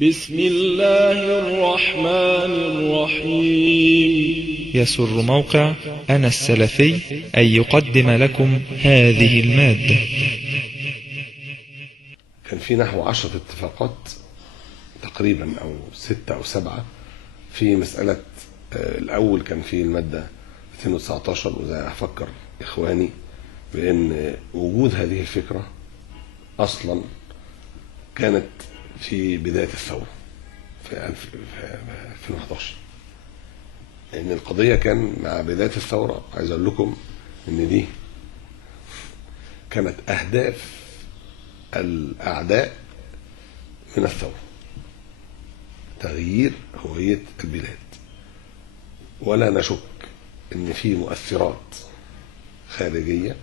بسم الله الرحمن الرحيم. يسر موقع أنا السلفي أن يقدم لكم هذه المادة. كان في نحو 10 اتفاقات تقريبا أو 6 أو 7 في مسألة. الأول كان في المادة 219، وزي أفكر إخواني بأن وجود هذه الفكرة أصلا كانت في بداية الثورة في 2011. إن القضية كان مع بداية الثورة، عايز أقول لكم إن دي كانت أهداف الأعداء من الثورة: تغيير هوية البلاد. ولا نشك إن في مؤثرات خارجية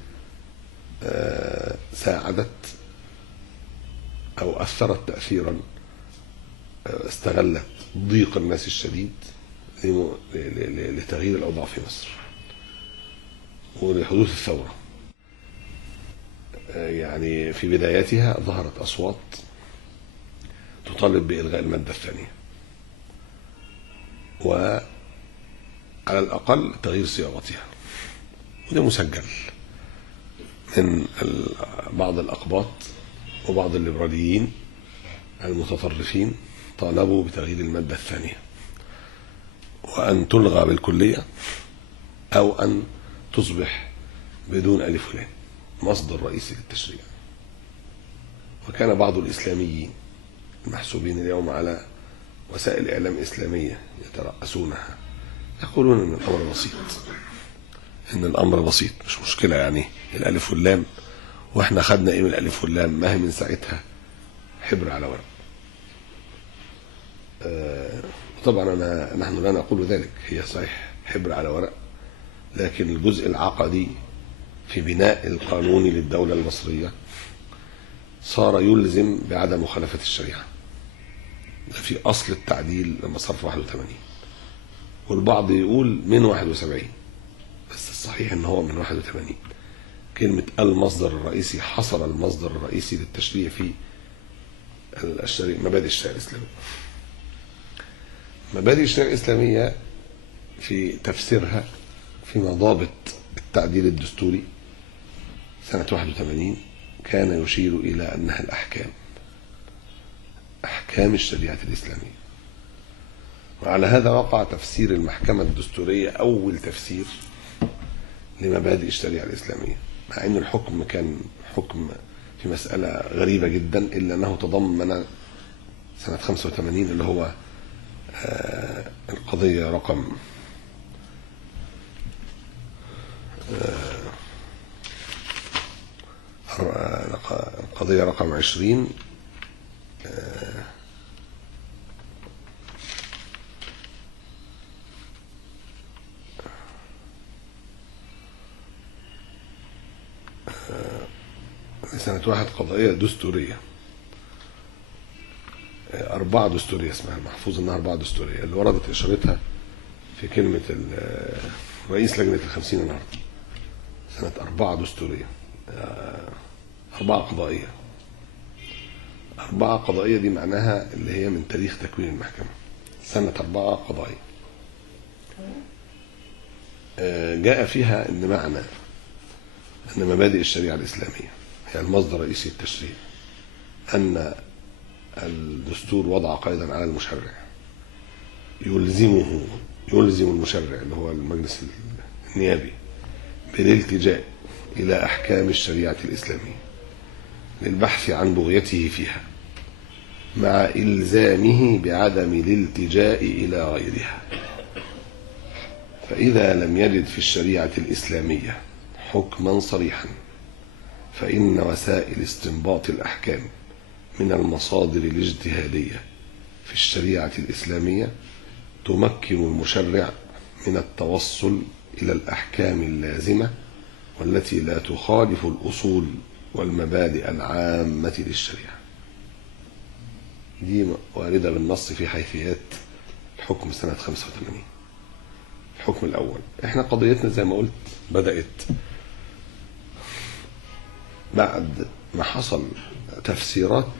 ساعدت أو أثرت تأثيرا، استغلت ضيق الناس الشديد لتغيير الأوضاع في مصر ولحدوث الثورة. يعني في بداياتها ظهرت أصوات تطالب بإلغاء المادة الثانية، وعلى الأقل تغيير صياغتها، وده مسجل من بعض الأقباط وبعض الليبراليين المتطرفين. طالبوا بتغيير المادة الثانية وأن تلغى بالكلية أو أن تصبح بدون ألف ولام مصدر رئيسي للتشريع. وكان بعض الإسلاميين المحسوبين اليوم على وسائل إعلام إسلامية يترأسونها يقولون إن الأمر بسيط، إن الأمر بسيط مش مشكلة، يعني الألف واللام، وإحنا خدنا إيه من الألف واللام؟ ما هي من ساعتها حبر على ورق. طبعا نحن لا نقول ذلك، هي صحيح حبر على ورق، لكن الجزء العقدي في بناء القانون للدولة المصرية صار يلزم بعدم مخالفة الشريعة. ده في أصل التعديل لما صار في 81، والبعض يقول من 71، بس الصحيح ان هو من 81. كلمة المصدر الرئيسي حصر المصدر الرئيسي للتشريع في مبادئ الشريعة الإسلامية. مبادئ الشريعة الإسلامية في تفسيرها في مضابط التعديل الدستوري سنة 81 كان يشير إلى أنها أحكام الشريعة الإسلامية. وعلى هذا وقع تفسير المحكمة الدستورية أول تفسير لمبادئ الشريعة الإسلامية، مع أن الحكم كان حكم في مسألة غريبة جدا، إلا أنه تضمن سنة 85 اللي هو القضية رقم 20 سنة 1 قضائية دستورية 4 دستورية اسمها، محفوظ انها 4 دستورية، اللي وردت اشارتها في كلمة رئيس لجنة ال50 النهارده سنة 4 دستورية 4 قضائية. 4 قضائية دي معناها اللي هي من تاريخ تكوين المحكمة سنة 4 قضائية. جاء فيها ان معنى ان مبادئ الشريعة الإسلامية هي المصدر الرئيسي للتشريع، أن الدستور وضع قيدا على المشرع يلزم المشرع اللي هو المجلس النيابي بالالتجاء إلى أحكام الشريعة الإسلامية للبحث عن بغيته فيها، مع إلزامه بعدم الالتجاء إلى غيرها. فإذا لم يجد في الشريعة الإسلامية حكما صريحا، فإن وسائل استنباط الأحكام من المصادر الاجتهادية في الشريعة الإسلامية تمكن المشرع من التوصل إلى الأحكام اللازمة والتي لا تخالف الأصول والمبادئ العامة للشريعة. دي واردة بالنص في حيثيات الحكم سنة 85. الحكم الأول، احنا قضيتنا زي ما قلت بدأت بعد ما حصل تفسيرات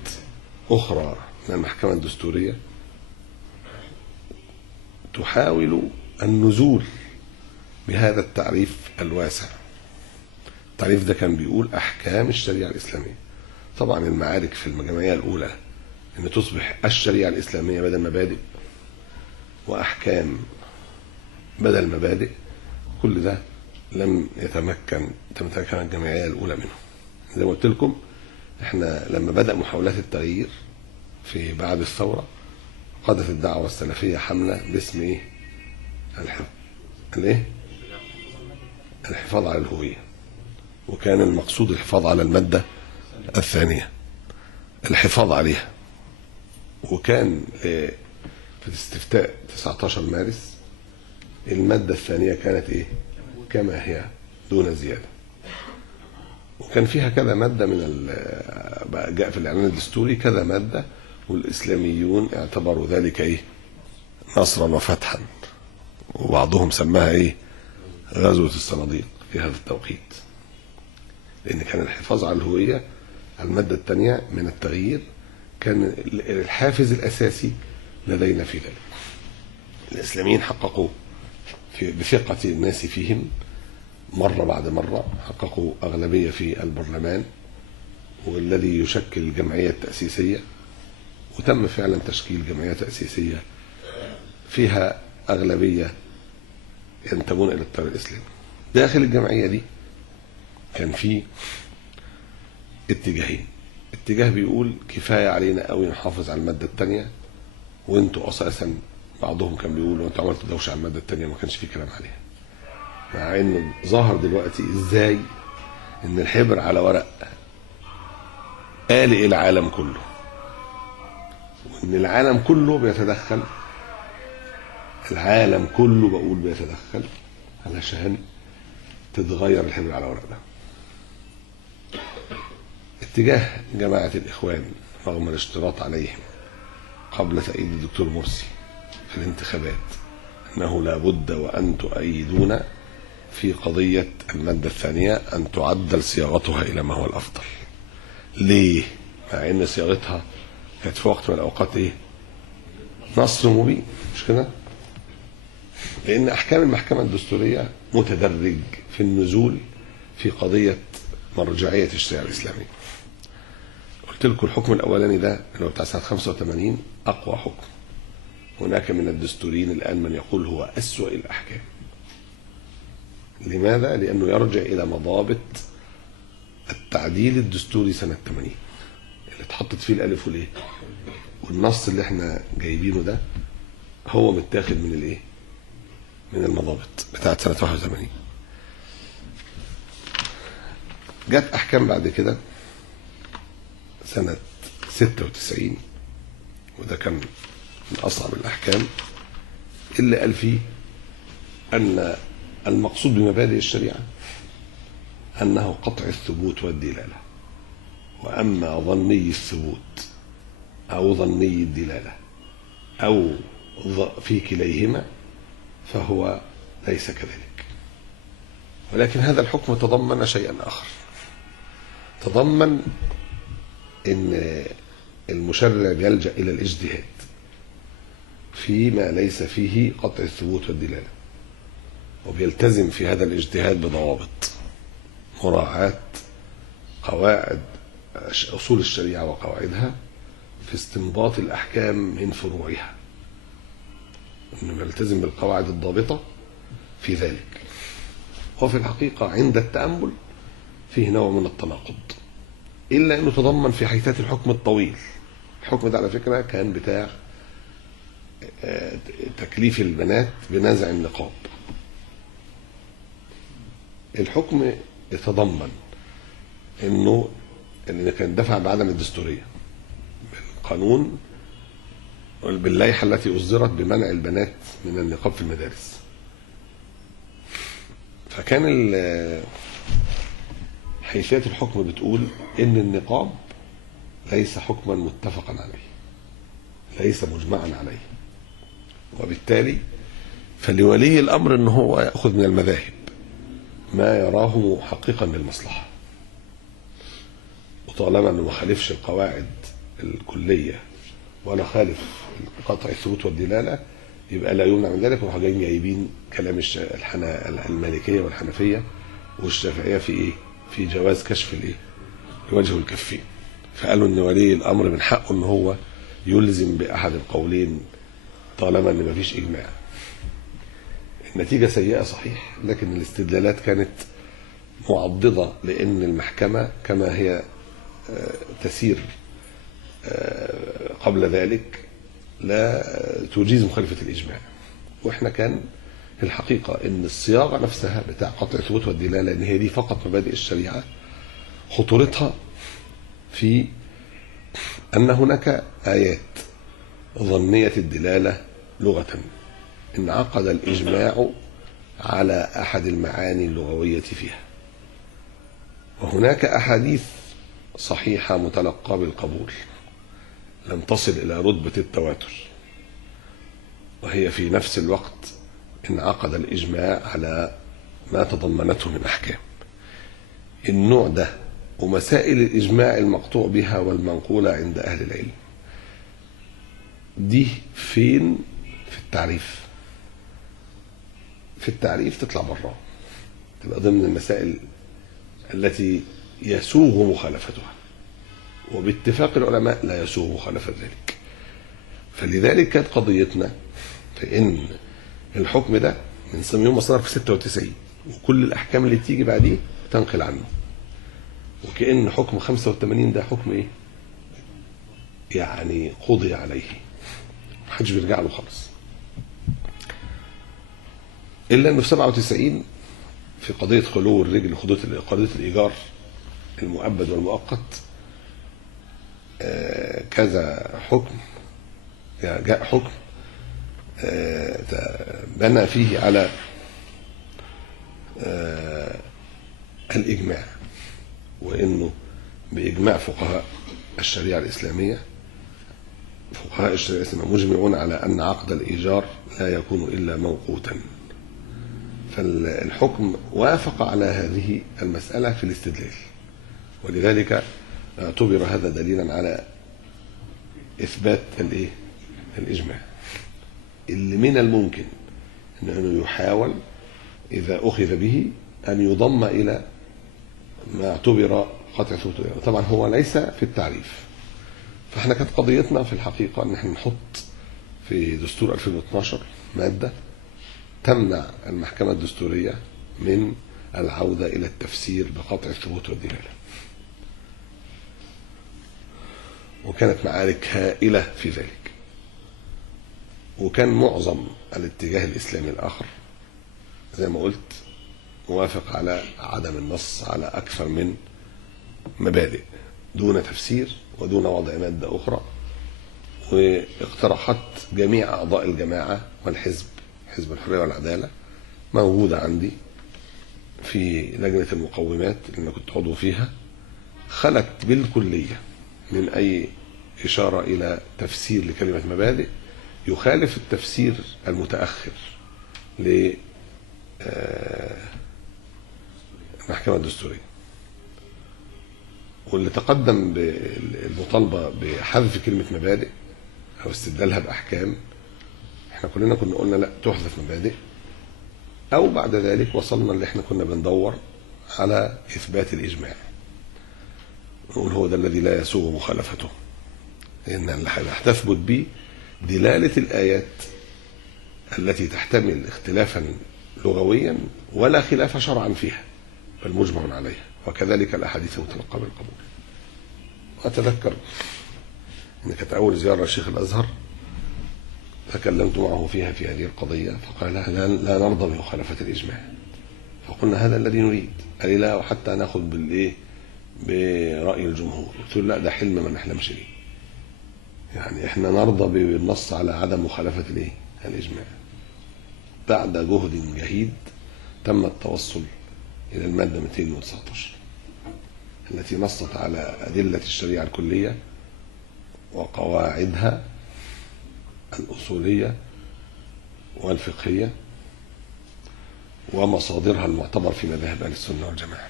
أخرى من المحكمة الدستورية تحاول النزول بهذا التعريف الواسع. التعريف ده كان بيقول أحكام الشريعة الإسلامية. طبعا المعارك في الجمعية الأولى أن تصبح الشريعة الإسلامية بدل مبادئ، وأحكام بدل مبادئ، كل ده لم تتمكن الجمعية الأولى منه. زي ما قلت لكم احنا لما بدأ محاولات التغيير في بعد الثورة قادت الدعوة السلفية حملة باسم ايه؟ الحفاظ على الهوية، وكان المقصود الحفاظ على المادة الثانية، الحفاظ عليها. وكان في الاستفتاء 19 مارس المادة الثانية كانت ايه؟ كما هي دون زيادة. وكان فيها كذا مادة جاء في الإعلان الدستوري كذا مادة، والإسلاميون اعتبروا ذلك ايه؟ نصرا وفتحا، وبعضهم سماها ايه؟ غزوة الصناديق في هذا التوقيت، لأن كان الحفاظ على الهوية المادة الثانية من التغيير كان الحافز الأساسي لدينا في ذلك. الإسلاميين حققوا بثقة الناس فيهم مرة بعد مرة، حققوا أغلبية في البرلمان والذي يشكل الجمعية التأسيسية، وتم فعلا تشكيل جمعية تأسيسية فيها أغلبية ينتمون إلى التيار الإسلامي. داخل الجمعية دي كان في اتجاهين. اتجاه بيقول كفاية علينا قوي نحافظ على المادة الثانية، وانتوا أساسا بعضهم كان بيقول وانتوا عملتوا دوشة على المادة الثانية، ما كانش في كلام عليها. مع انه ظهر دلوقتي ازاي ان الحبر على ورق قالق العالم كله، وان العالم كله بيتدخل، العالم كله بقول بيتدخل علشان تتغير الحبر على ورق ده. اتجاه جماعة الإخوان رغم الاشتراط عليهم قبل تأييد الدكتور مرسي في الانتخابات أنه لا بد وأن تؤيدون في قضية المادة الثانية أن تعدل صياغتها إلى ما هو الأفضل. ليه؟ مع أن صياغتها كانت في وقت من الأوقات إيه؟ نصر مبين، مش كده؟ لأن أحكام المحكمة الدستورية متدرج في النزول في قضية مرجعية الشريعة الإسلامية. قلت لكم الحكم الأولاني ده اللي هو بتاع سنة 85 أقوى حكم. هناك من الدستوريين الآن من يقول هو أسوأ الأحكام. لماذا؟ لأنه يرجع إلى مضابط التعديل الدستوري سنة 80 اللي اتحطت فيه الألف والإيه، والنص اللي احنا جايبينه ده هو متاخد من الإيه؟ من المضابط بتاعت سنة 81. جت أحكام بعد كده سنة 96، وده كان من أصعب الأحكام اللي قال فيه أن المقصود بمبادئ الشريعة أنه قطع الثبوت والدلالة، وأما ظني الثبوت أو ظني الدلالة أو في كليهما فهو ليس كذلك. ولكن هذا الحكم تضمن شيئا آخر، تضمن أن المشرع يلجأ إلى الاجتهاد فيما ليس فيه قطع الثبوت والدلالة، وبيلتزم في هذا الاجتهاد بضوابط مراعاة قواعد أصول الشريعة وقواعدها في استنباط الأحكام من فروعها، أنه يلتزم بالقواعد الضابطة في ذلك. وفي الحقيقة عند التأمل فيه نوع من التناقض، إلا أنه تضمن في حيثيات الحكم الطويل. الحكم ده على فكرة كان بتاع تكليف البنات بنزع النقاب. الحكم يتضمن انه كان دفع بعدم الدستورية بالقانون باللائحة التي أصدرت بمنع البنات من النقاب في المدارس. فكان حيثيات الحكم بتقول ان النقاب ليس حكما متفقا عليه، ليس مجمعا عليه، وبالتالي فلولي الأمر أنه هو يأخذ من المذاهب ما يراه محققا للمصلحة، وطالما أنه ما خالفش القواعد الكلية وأنا خالف قطع الثبوت والدلالة يبقى لا يمنع من ذلك. وراحوا جايين جايبين كلام المالكية والحنفية والشافعية في إيه؟ في جواز كشف الإيه؟ الوجه والكفين. فقالوا إن ولي الأمر من حقه إن هو يلزم بأحد القولين طالما إن مفيش إجماع. النتيجة سيئة صحيح، لكن الاستدلالات كانت معضدة، لأن المحكمة كما هي تسير قبل ذلك لا تجيز مخالفة الإجماع. وإحنا كان الحقيقة إن الصياغة نفسها بتاع قطع الثبوت والدلالة إن هي دي فقط مبادئ الشريعة، خطورتها في أن هناك آيات ظنية الدلالة لغة انعقد الإجماع على أحد المعاني اللغوية فيها، وهناك أحاديث صحيحة متلقى بالقبول لم تصل إلى رتبة التواتر، وهي في نفس الوقت انعقد الإجماع على ما تضمنته من أحكام. النوع ده ومسائل الإجماع المقطوع بها والمنقولة عند أهل العلم دي فين في التعريف؟ في التعريف تطلع براه، تبقى ضمن المسائل التي يسوغ مخالفتها، وباتفاق العلماء لا يسوغ مخالفة ذلك. فلذلك كانت قضيتنا في ان الحكم ده من يوم ما صدر في 96 وكل الاحكام اللي تيجي بعديه تنقل عنه، وكأن حكم 85 ده حكم ايه؟ يعني قضي عليه، محدش بيرجع له خالص. الا انه في 97 في قضية خلو الرجل، قضية الإيجار المؤبد والمؤقت، كذا حكم، جاء حكم بنى فيه على الإجماع، وإنه بإجماع فقهاء الشريعة الإسلامية، فقهاء الشريعة الإسلامية مجمعون على أن عقد الإيجار لا يكون إلا موقوتا. فالحكم وافق على هذه المسألة في الاستدلال، ولذلك اعتبر هذا دليلا على إثبات الإجماع، اللي من الممكن أنه يحاول إذا أخذ به أن يضم إلى ما اعتبر قطع ثبوت. طبعا هو ليس في التعريف. فاحنا كانت قضيتنا في الحقيقة أن احنا نحط في دستور 2012 مادة تمنع المحكمة الدستورية من العودة إلى التفسير بقطع الثبوت والدلالة. وكانت معارك هائلة في ذلك، وكان معظم الاتجاه الإسلامي الآخر زي ما قلت موافق على عدم النص على أكثر من مبادئ دون تفسير ودون وضع مادة أخرى. واقتراحات جميع أعضاء الجماعة والحزب، حزب الحرية والعدالة، موجودة عندي في لجنة المقومات اللي أنا كنت عضو فيها، خلت بالكلية من أي إشارة إلى تفسير لكلمة مبادئ يخالف التفسير المتأخر للمحكمة الدستورية، واللي تقدم بالمطالبة بحذف كلمة مبادئ أو استبدالها بأحكام. احنا كلنا كنا قلنا لا تحذف مبادئ، أو بعد ذلك وصلنا اللي احنا كنا بندور على إثبات الإجماع، نقول هو ده الذي لا يسوغ مخالفته، لأن اللي هتثبت به دلالة الآيات التي تحتمل اختلافا لغويا ولا خلاف شرعا فيها بل مجمع عليها، وكذلك الأحاديث المتلقى بالقبول. وأتذكر أن كانت أول زيارة الشيخ الأزهر تكلمت معه فيها في هذه القضية، فقال لا نرضى بمخالفة الإجماع. فقلنا هذا الذي نريد. قال لي لا، وحتى ناخذ برأي الجمهور. قلت له لا، ده حلم ما نحلمش بيه، يعني احنا نرضى بالنص على عدم مخالفة الإجماع. بعد جهد جهيد تم التوصل إلى المادة 219 التي نصت على أدلة الشريعة الكلية وقواعدها الأصولية والفقهية ومصادرها المعتبر في مذاهب أهل السنة والجماعة،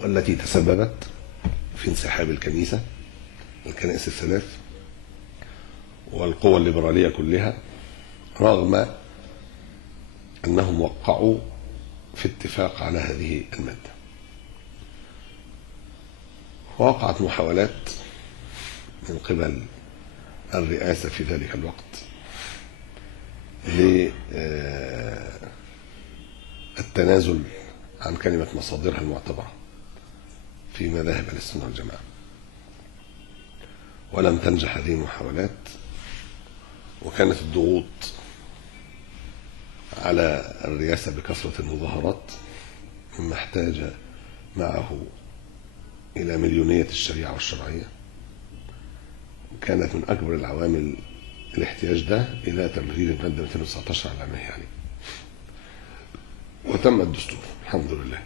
والتي تسببت في انسحاب الكنائس الثلاث والقوى الليبرالية كلها، رغم أنهم وقعوا في اتفاق على هذه المادة. ووقعت محاولات من قبل الرئاسة في ذلك الوقت للتنازل عن كلمة مصادرها المعتبرة في مذاهب السنة والجماعة، ولم تنجح هذه المحاولات، وكانت الضغوط على الرئاسة بكثرة المظاهرات مما احتاج معه إلى مليونية الشريعة والشرعية. كانت من أكبر العوامل الاحتياج ده إلى تمرير المادة 219 على ما هي عليه، وتم الدستور الحمد لله،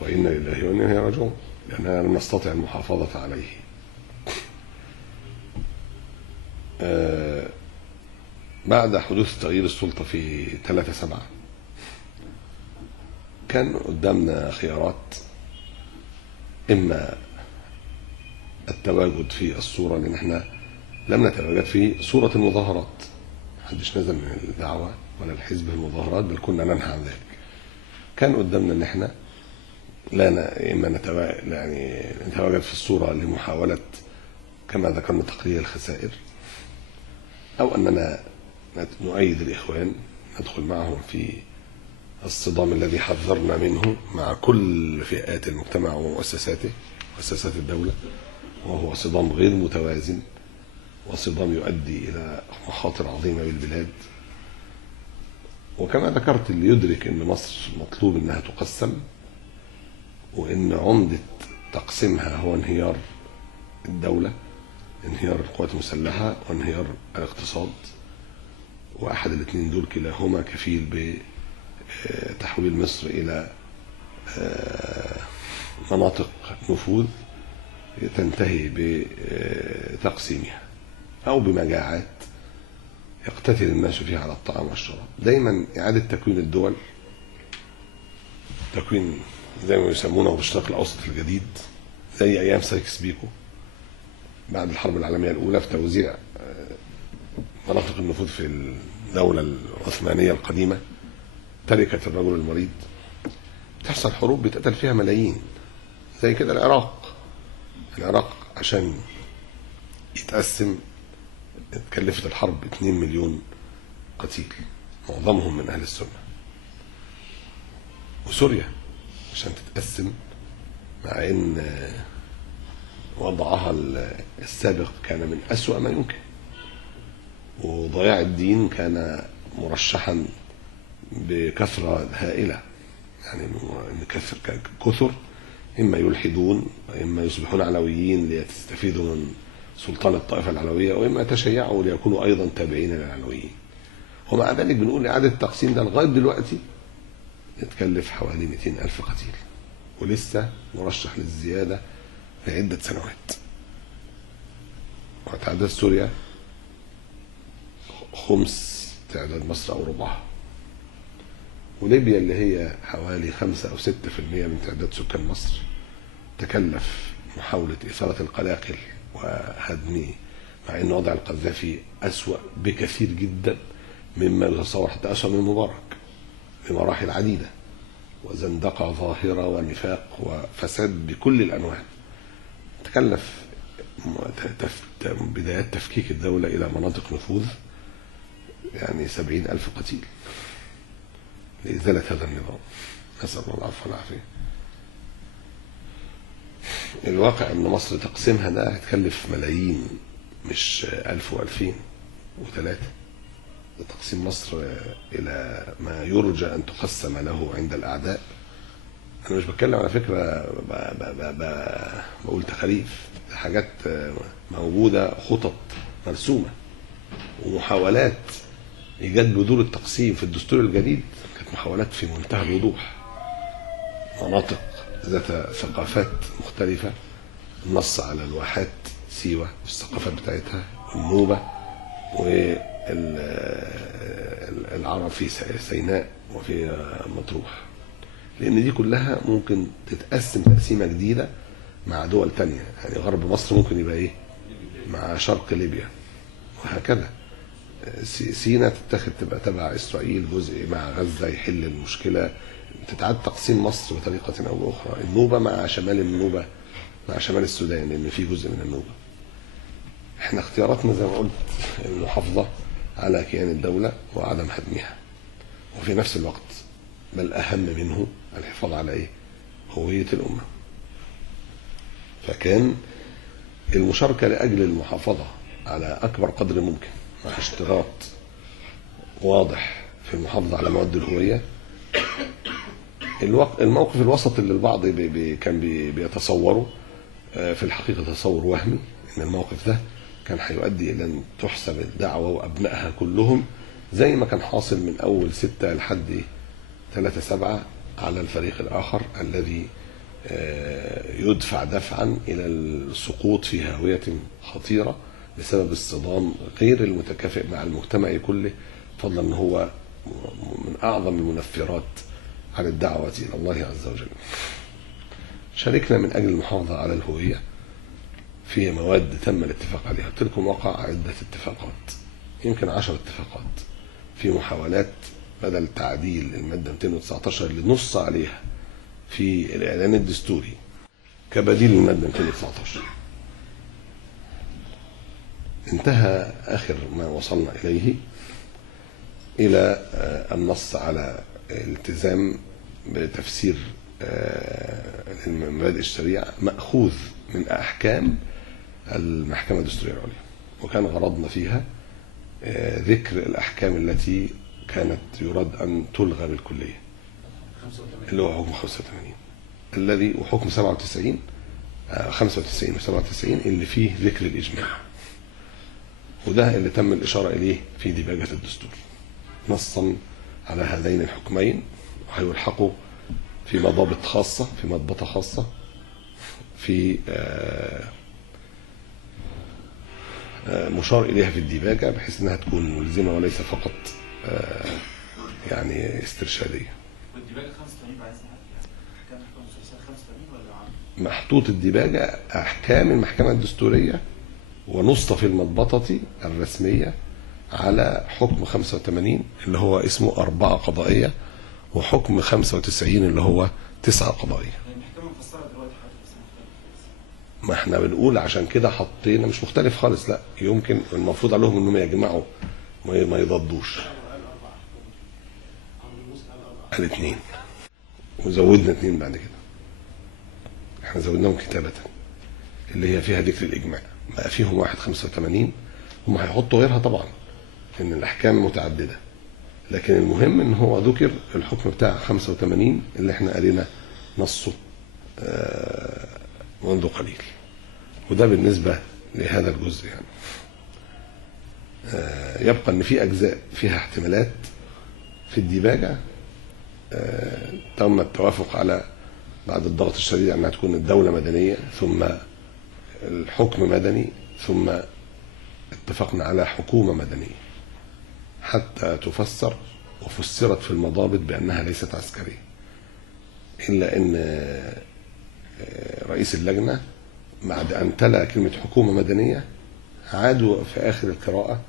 وإنا لله وإنا إليه راجعون، لأننا لم نستطع المحافظة عليه. بعد حدوث تغيير السلطة في 3/7 كان قدامنا خيارات: إما التواجد في الصورة، لأن احنا لم نتواجد في صورة المظاهرات، محدش نزل من الدعوة ولا الحزب المظاهرات، بل كنا ننهى عن ذلك. كان قدامنا ان احنا إما نتواجد في الصورة لمحاولة كما ذكرنا تقليل الخسائر، أو أننا نؤيد الإخوان، ندخل معهم في الصدام الذي حذرنا منه مع كل فئات المجتمع ومؤسساته، مؤسسات الدولة، وهو صدام غير متوازن، وصدام يؤدي إلى مخاطر عظيمة بالبلاد. وكما ذكرت، اللي يدرك أن مصر مطلوب أنها تقسم، وأن عمدة تقسيمها هو انهيار الدولة، انهيار القوات المسلحة وانهيار الاقتصاد، وأحد الاثنين دول كلاهما كفيل بتحويل مصر إلى مناطق نفوذ تنتهي بتقسيمها، أو بمجاعات يقتتل الناس فيها على الطعام والشراب. دايما إعادة تكوين الدول، تكوين زي ما يسمونه بالشرق الأوسط الجديد، زي أيام سايكس بيكو بعد الحرب العالمية الأولى، في توزيع مناطق النفوذ في الدولة العثمانية القديمة، تركة الرجل المريض. تحصل حروب بتقتل فيها ملايين، زي كده العراق عشان يتقسم اتكلفت الحرب 2 مليون قتيل، معظمهم من أهل السنة. وسوريا عشان تتقسم، مع ان وضعها السابق كان من أسوأ ما يمكن، وضياع الدين كان مرشحا بكثرة هائلة، يعني كثر إما يلحدون وإما يصبحون علويين ليستفيدوا من سلطان الطائفة العلوية، وإما يتشيعوا ليكونوا أيضا تابعين للعلويين. ومع ذلك بنقول إعادة التقسيم ده لغاية دلوقتي يتكلف حوالي 200,000 قتيل، ولسه مرشح للزيادة لعدة سنوات. وتعداد سوريا خمس تعداد مصر أو ربعها، وليبيا اللي هي حوالي 5 أو 6% من تعداد سكان مصر تكلف محاولة إثارة القلاقل وهدمه، مع أن وضع القذافي أسوأ بكثير جدا مما يتصور، حتى أسوأ من مبارك بمراحل عديدة، وزندقة ظاهرة ونفاق وفساد بكل الأنواع. تكلف بدايات تفكيك الدولة إلى مناطق نفوذ، يعني 70,000 قتيل لإزالة هذا النظام، نسأل الله العفو والعافية. الواقع أن مصر تقسيمها ده هتكلف ملايين، مش 1000 و2000 و3. تقسيم مصر إلى ما يرجى أن تقسم له عند الأعداء. أنا مش بتكلم على فكرة بقول تخاريف، حاجات موجودة، خطط مرسومة ومحاولات إيجاد بذور التقسيم في الدستور الجديد، كانت محاولات في منتهى الوضوح. مناطق ذات ثقافات مختلفة، النص على الواحات سيوة والثقافات بتاعتها، النوبة والعرب في سيناء وفي مطروح، لأن دي كلها ممكن تتقسم تقسيمة جديدة مع دول تانية. يعني غرب مصر ممكن يبقى إيه مع شرق ليبيا وهكذا. سيناء تتاخد تبقى تبع إسرائيل، جزء مع غزة يحل المشكلة، تتعاد تقسيم مصر بطريقة أو بأخرى. النوبة مع شمال النوبة مع شمال السودان، لأن في جزء من النوبة. احنا اختياراتنا زي ما قلت المحافظة على كيان الدولة وعدم هدمها، وفي نفس الوقت بل أهم منه الحفاظ على إيه؟ هوية الأمة. فكان المشاركة لأجل المحافظة على أكبر قدر ممكن مع اشتراط واضح في المحافظة على مواد الهوية. الموقف الوسط اللي البعض كان بيتصوره في الحقيقة تصور وهمي، إن الموقف ده كان هيؤدي إلى أن تحسب الدعوة وأبنائها كلهم زي ما كان حاصل من أول 6 لحد 3/7 على الفريق الآخر الذي يدفع دفعا إلى السقوط في هاوية خطيرة بسبب الصدام غير المتكافئ مع المجتمع كله، فضلا أنه هو من أعظم المنفرات عن الدعوة إلى الله عز وجل. شاركنا من أجل المحافظة على الهوية في مواد تم الاتفاق عليها. قلت لكم وقع عدة اتفاقات، يمكن 10 اتفاقات في محاولات بدل تعديل المادة 219 اللي نص عليها في الإعلان الدستوري كبديل للمادة 219. انتهى آخر ما وصلنا إليه إلى النص على الالتزام بتفسير مبادئ الشريعة مأخوذ من أحكام المحكمة الدستورية العليا، وكان غرضنا فيها ذكر الأحكام التي كانت يراد أن تلغى بالكلية، اللي هو حكم 85 الذي وحكم 97 95 و97 اللي فيه ذكر الإجماع، وده اللي تم الإشارة إليه في ديباجة الدستور نصا على هذين الحكمين، وهيلحقوا في مضابط خاصة في مضبطة خاصة في مشار إليها في الديباجة، بحيث أنها تكون ملزمة وليس فقط يعني استرشادية. والديباجة 85 عايز أحكام حكم مسلسل 85 ولا عام؟ محطوط الديباجة أحكام المحكمة الدستورية ونص في المضبطة الرسمية على حكم 85 اللي هو اسمه 4 قضائية، وحكم 95 اللي هو 9 قضائية. المحكمة مفسرة دلوقتي حاجة بس مختلفة. ما احنا بنقول عشان كده حطينا مش مختلف خالص، لا يمكن المفروض عليهم انهم يجمعوا ما يضادوش. قال 2 وزودنا 2 بعد كده، احنا زودناهم كتابة اللي هي فيها ذكر الإجماع، بقى فيهم 1/85. هم هيحطوا غيرها طبعا ان الأحكام متعددة، لكن المهم ان هو ذكر الحكم بتاع 85 اللي احنا قرينا نصه منذ قليل. وده بالنسبة لهذا الجزء يعني. يبقى ان في اجزاء فيها احتمالات في الديباجة تم التوافق على بعد الضغط الشديد انها تكون الدولة مدنية ثم الحكم مدني ثم اتفقنا على حكومة مدنية حتى تفسر وفسرت في المضابط بأنها ليست عسكرية، إلا أن رئيس اللجنة بعد أن تلا كلمة حكومة مدنية عادوا في آخر القراءة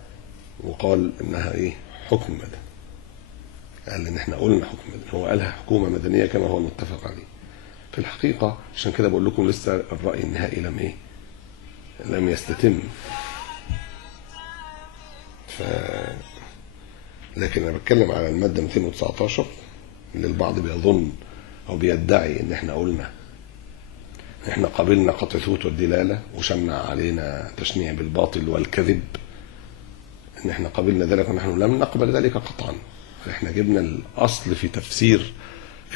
وقال إنها إيه حكم مدني. قال إن إحنا قلنا حكم مدني، هو قالها حكومة مدنية كما هو المتفق عليه. في الحقيقة عشان كده بقول لكم لسه الرأي النهائي لم يستتم. لكن أنا بتكلم على المادة 219 اللي البعض بيظن أو بيدعي إن إحنا قلنا إحنا قبلنا قطع ثبوت والدلالة وشنع علينا تشنيع بالباطل والكذب، إن إحنا قبلنا ذلك ونحن لم نقبل ذلك قطعا. إحنا جبنا الأصل في تفسير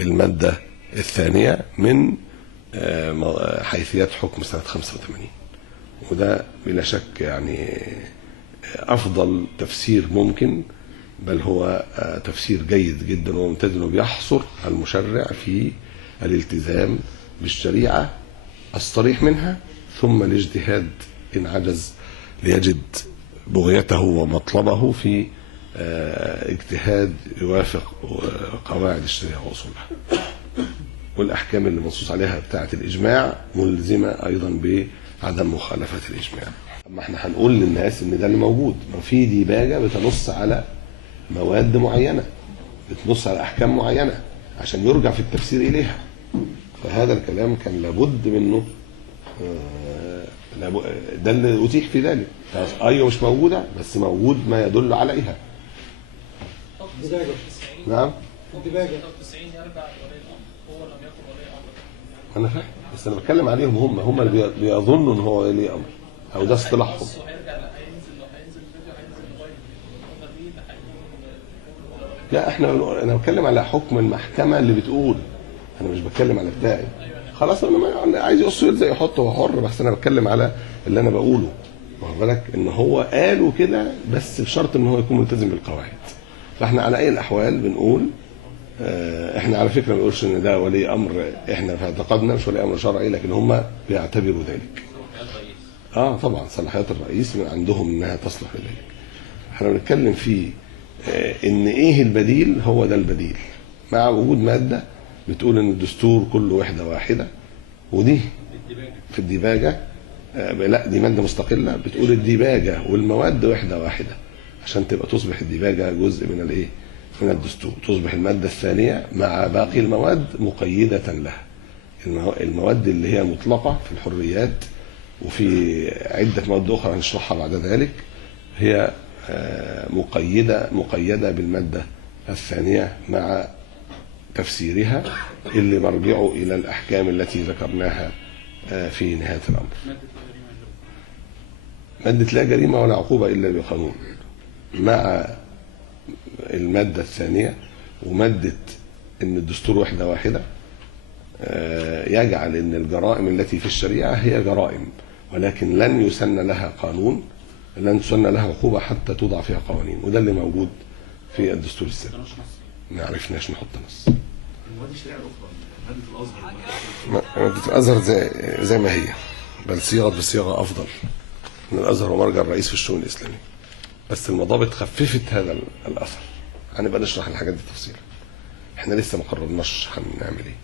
المادة الثانية من حيثيات حكم سنة 85، وده بلا شك يعني أفضل تفسير ممكن، بل هو تفسير جيد جدا وممتاز، وبيحصر المشرع في الالتزام بالشريعة الصريح منها، ثم الاجتهاد إن عجز ليجد بغيته ومطلبه في اجتهاد يوافق قواعد الشريعة وأصولها. والأحكام اللي منصوص عليها بتاعة الإجماع ملزمة أيضا بعدم مخالفة الإجماع. ما احنا هنقول للناس ان ده اللي موجود. ما في ديباجه بتنص على مواد معينه، بتنص على احكام معينه عشان يرجع في التفسير اليها. فهذا الكلام كان لابد منه، ده اللي اتيح في ذلك. ايوه مش موجوده، بس موجود ما يدل عليها. نعم. الدباجة 90 يرجع لولي الامر، هو لم يكن ولي امر. انا فاهم، بس انا بتكلم عليهم هم اللي بيظنوا ان هو ولي امر، او ده اصطلاحهم. هيرجع هينزل فيديو هينزل موبايل، هم دي اللي لا هيكون. انا بتكلم على حكم المحكمه اللي بتقول، انا مش بتكلم على بتاعي. خلاص انا عايز يقص يلزق يحطه، هو حر، بس انا بتكلم على اللي انا بقوله. واخد بالك ان هو قالوا كده بس بشرط ان هو يكون ملتزم بالقواعد. فاحنا على اي الاحوال بنقول احنا على فكره ما بنقولش ان ده ولي امر، احنا في اعتقادنا مش ولي امر شرعي، لكن هم بيعتبروا ذلك. طبعا صلاحيات الرئيس من عندهم انها تصلح لذلك. احنا بنتكلم في ان ايه البديل، هو ده البديل مع وجود ماده بتقول ان الدستور كله وحده واحده، ودي في الديباجه لا دي ماده مستقله بتقول الديباجه والمواد وحده واحده، عشان تبقى تصبح الديباجه جزء من الايه، من الدستور. تصبح الماده الثانيه مع باقي المواد مقيده لها. المواد اللي هي مطلقه في الحريات وفي عده مواد اخرى هنشرحها بعد ذلك هي مقيده بالماده الثانيه مع تفسيرها اللي مرجعه الى الاحكام التي ذكرناها في نهايه الامر. ماده لا جريمه ولا عقوبه الا بقانون مع الماده الثانيه، وماده ان الدستور وحده واحده يجعل ان الجرائم التي في الشريعه هي جرائم، ولكن لن يسن لها قانون، لن تسن لها عقوبه حتى توضع فيها قوانين. وده اللي موجود في الدستور السابق. ما عرفناش نحط نص. المواد الشريعه الاخرى ماده الازهر، ماده الازهر زي ما هي، بل صيغت بصيغه افضل. ان الازهر هو مرجع الرئيس في الشؤون الاسلاميه، بس المضابط خففت هذا الاثر. هنبقى نشرح الحاجات دي تفصيلا، احنا لسه ما قررناش هنعمل ايه.